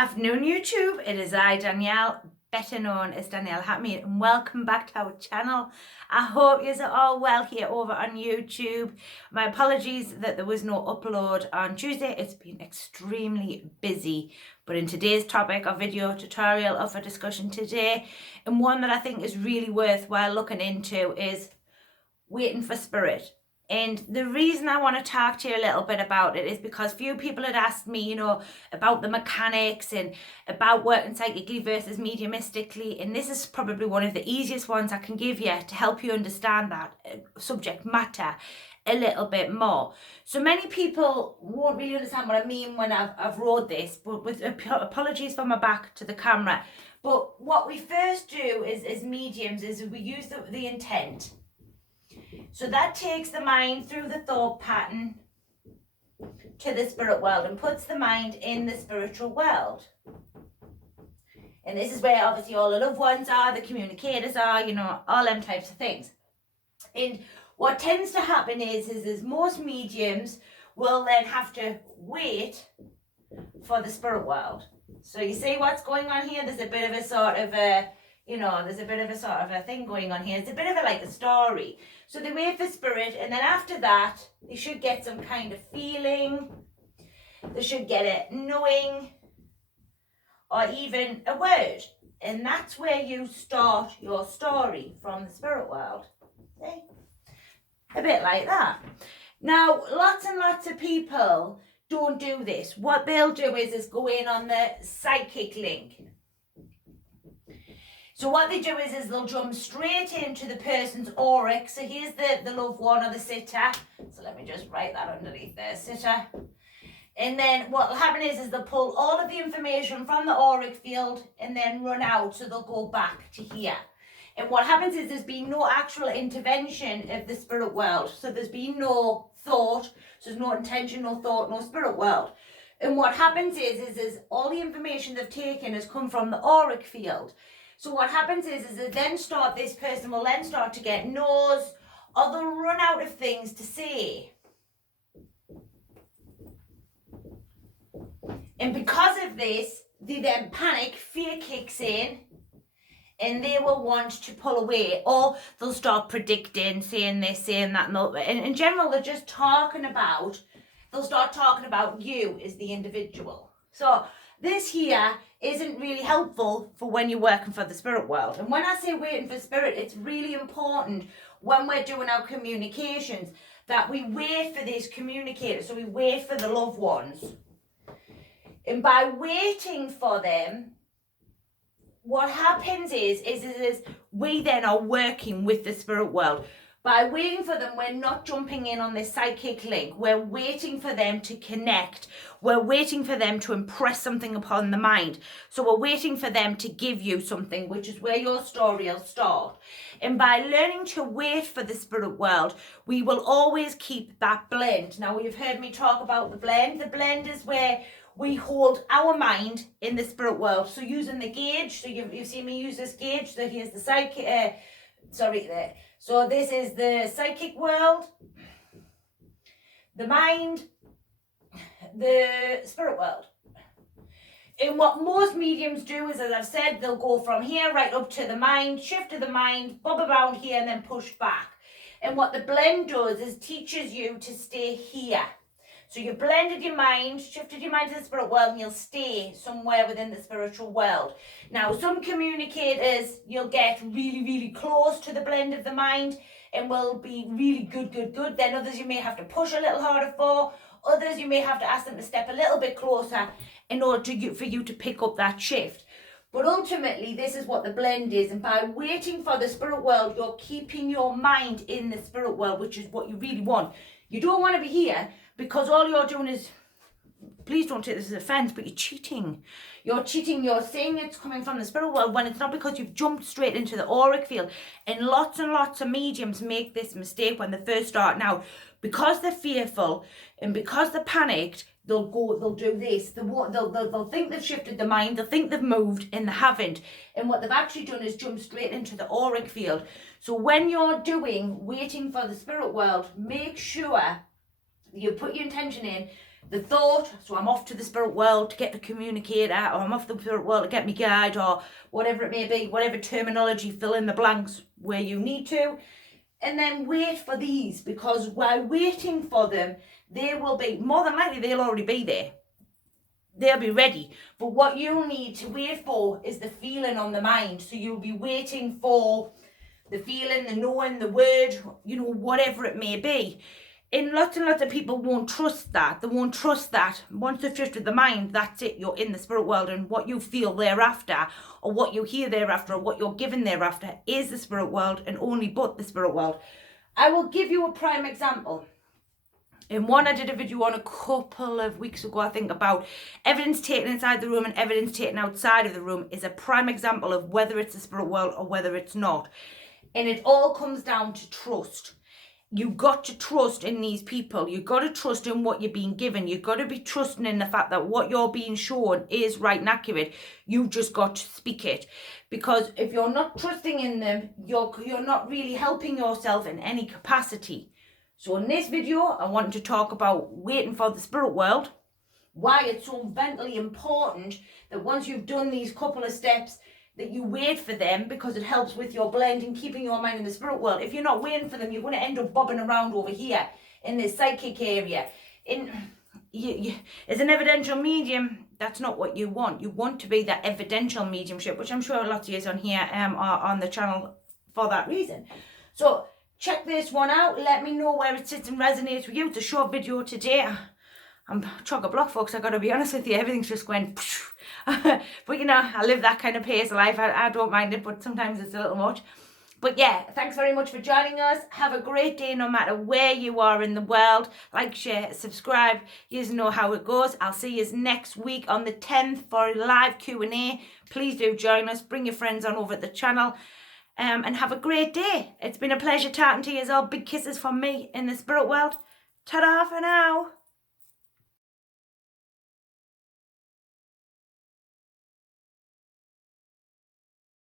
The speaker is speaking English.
Afternoon YouTube, it is I, Danielle, better known as Danielle Hatmead, and welcome back to our channel. I hope you are all well here over on YouTube. My apologies that there was no upload on Tuesday. It's been extremely busy, but in today's topic or video tutorial of a discussion today, and one that I think is really worthwhile looking into, is waiting for spirit. And the reason I want to talk to you a little bit about it is because few people had asked me, about the mechanics and about working psychically versus mediumistically. And this is probably one of the easiest ones I can give you to help you understand that subject matter a little bit more. So many people won't really understand what I mean when I've wrote this, but with apologies for my back to the camera. But what we first do as mediums is we use the intent. So that takes the mind through the thought pattern to the spirit world and puts the mind in the spiritual world. And this is where obviously all the loved ones are, the communicators are, all them types of things. And what tends to happen is most mediums will then have to wait for the spirit world. So you see what's going on here? There's a bit of a sort of a thing going on here. It's a bit of like a story. So they wait for spirit, and then after that, they should get some kind of feeling. They should get a knowing, or even a word. And that's where you start your story from the spirit world. See? A bit like that. Now, lots and lots of people don't do this. What they'll do is go in on the psychic link. So what they do is they'll jump straight into the person's auric. So here's the loved one or the sitter. So let me just write that underneath there, sitter. And then what will happen is they'll pull all of the information from the auric field and then run out. So they'll go back to here. And what happens is there's been no actual intervention of the spirit world. So there's been no thought. So there's no intention, no thought, no spirit world. And what happens is all the information they've taken has come from the auric field. So what happens is this person will then start to get no's, or they'll run out of things to say. And because of this, they then panic, fear kicks in, and they will want to pull away, or they'll start predicting, saying this, saying that, and in general, they'll start talking about you as the individual. So this here isn't really helpful for when you're working for the spirit world. And when I say waiting for spirit, it's really important when we're doing our communications that we wait for these communicators. So we wait for the loved ones. And by waiting for them, what happens is we then are working with the spirit world. By waiting for them, we're not jumping in on this psychic link. We're waiting for them to connect. We're waiting for them to impress something upon the mind. So we're waiting for them to give you something, which is where your story will start. And by learning to wait for the spirit world, we will always keep that blend. Now, you've heard me talk about the blend. The blend is where we hold our mind in the spirit world. So using the gauge, so you've seen me use this gauge. So here's the psychic, So this is the psychic world, the mind, the spirit world. And what most mediums do is, as I've said, they'll go from here right up to the mind, shift to the mind, bob around here and then push back. And what the blend does is teaches you to stay here. So you've blended your mind, shifted your mind to the spirit world, and you'll stay somewhere within the spiritual world. Now, some communicators, you'll get really, really close to the blend of the mind and will be really good. Then others you may have to push a little harder for. Others you may have to ask them to step a little bit closer in order for you to pick up that shift. But ultimately, this is what the blend is. And by waiting for the spirit world, you're keeping your mind in the spirit world, which is what you really want. You don't want to be here, because all you're doing is, please don't take this as offense, but you're cheating. You're cheating. You're saying it's coming from the spirit world when it's not, because you've jumped straight into the auric field. And lots of mediums make this mistake when they first start out. Because they're fearful and because they're panicked, they'll do this. They'll think they've shifted the mind. They'll think they've moved, and they haven't. And what they've actually done is jump straight into the auric field. So when you're waiting for the spirit world, make sure you put your intention in the thought, so I'm off to the spirit world to get the communicator, or I'm off to the spirit world to get me guide, or whatever it may be, whatever terminology, fill in the blanks where you need to. And then wait for these, because while waiting for them, they will be, more than likely they'll already be there. They'll be ready. But what you'll need to wait for is the feeling on the mind. So you'll be waiting for the feeling, the knowing, the word, you know, whatever it may be. And lots of people won't trust that. They won't trust that. Once they've trusted the mind, that's it. You're in the spirit world, and what you feel thereafter, or what you hear thereafter, or what you're given thereafter is the spirit world, and only but the spirit world. I will give you a prime example. In one, I did a video on a couple of weeks ago, I think, about evidence taken inside the room and evidence taken outside of the room is a prime example of whether it's the spirit world or whether it's not. And it all comes down to trust. You've got to trust in these people. You've got to trust in what you're being given. You've got to be trusting in the fact that what you're being shown is right and accurate. You've just got to speak it. Because if you're not trusting in them, you're not really helping yourself in any capacity. So in this video, I wanted to talk about waiting for the spirit world, why it's so vitally important that once you've done these couple of steps, that you wait for them, because it helps with your blending, keeping your mind in the spirit world. If you're not waiting for them, you're going to end up bobbing around over here in this psychic area. As an evidential medium, that's not what you want. You want to be that evidential mediumship, which I'm sure lots of you on here are on the channel for that reason. So check this one out. Let me know where it sits and resonates with you. It's a short video today. I'm chock-a-block, folks. I got to be honest with you. Everything's just going... But, you know, I live that kind of pace of life. I don't mind it, but sometimes it's a little much. But, yeah, thanks very much for joining us. Have a great day no matter where you are in the world. Like, share, subscribe. You know how it goes. I'll see you next week on the 10th for a live Q&A. Please do join us. Bring your friends on over at the channel. And have a great day. It's been a pleasure chatting to you all. Big kisses from me in the spirit world. Ta-da for now.